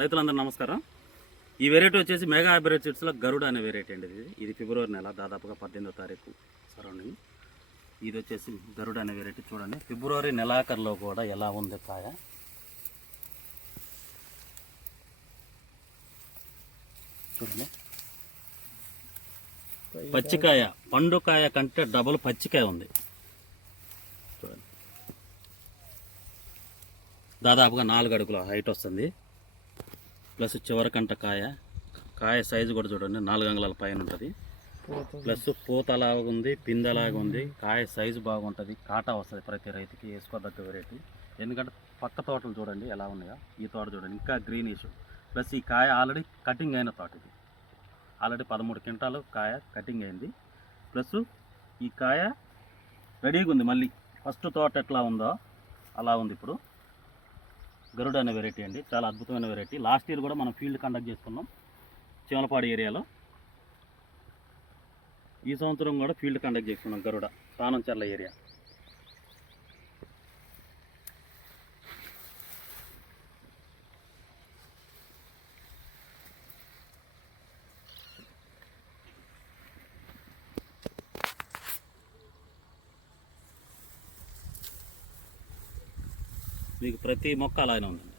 రైతులందరూ నమస్కారం. ఈ వెరైటీ వచ్చేసి మెగా హైబ్రిడ్ సీడ్స్లో గరుడ అనే వెరైటీ అండి. ఇది ఫిబ్రవరి నెల దాదాపుగా 18వ తారీఖు సరౌండింగ్. ఇది వచ్చేసి గరుడ అనే వెరైటీ. చూడండి ఫిబ్రవరి నెలాఖరులో కూడా ఎలా ఉంది కాయ. చూడండి పచ్చికాయ, పండుకాయ కంటే డబుల్ పచ్చికాయ ఉంది. చూడండి దాదాపుగా 4 అడుగుల హైట్ వస్తుంది. ప్లస్ చివరికంట కాయ సైజు కూడా చూడండి 4 అంగుళాల పైన ఉంటుంది. ప్లస్ పూతలాగా ఉంది, పిందెలాగా ఉంది. కాయ సైజు బాగుంటుంది, కాటా వస్తుంది. ప్రతి రైతుకి వేసుకోదగ్గ వెరైటీ. ఎందుకంటే పక్క తోటలు చూడండి ఎలా ఉన్నాయో, ఈ తోట చూడండి ఇంకా గ్రీనిష్. ప్లస్ ఈ కాయ ఆల్రెడీ కటింగ్ అయిన తోట. ఇది ఆల్రెడీ 13 క్వింటాలు కాయ కటింగ్ అయింది. ప్లస్ ఈ కాయ రెడీగా ఉంది. మళ్ళీ ఫస్ట్ తోట ఎట్లా ఉందో అలా ఉంది ఇప్పుడు. గరుడ అనే వెరైటీ అండి, చాలా అద్భుతమైన వెరైటీ. లాస్ట్ ఇయర్ కూడా మనం ఫీల్డ్ కండక్ట్ చేసుకున్నాం చీమలపాడు ఏరియాలో. ఈ సంవత్సరం కూడా ఫీల్డ్ కండక్ట్ చేసుకున్నాం గరుడ తానంచెర్ల ఏరియా. మీకు ప్రతి మొక్క అలానే ఉంది.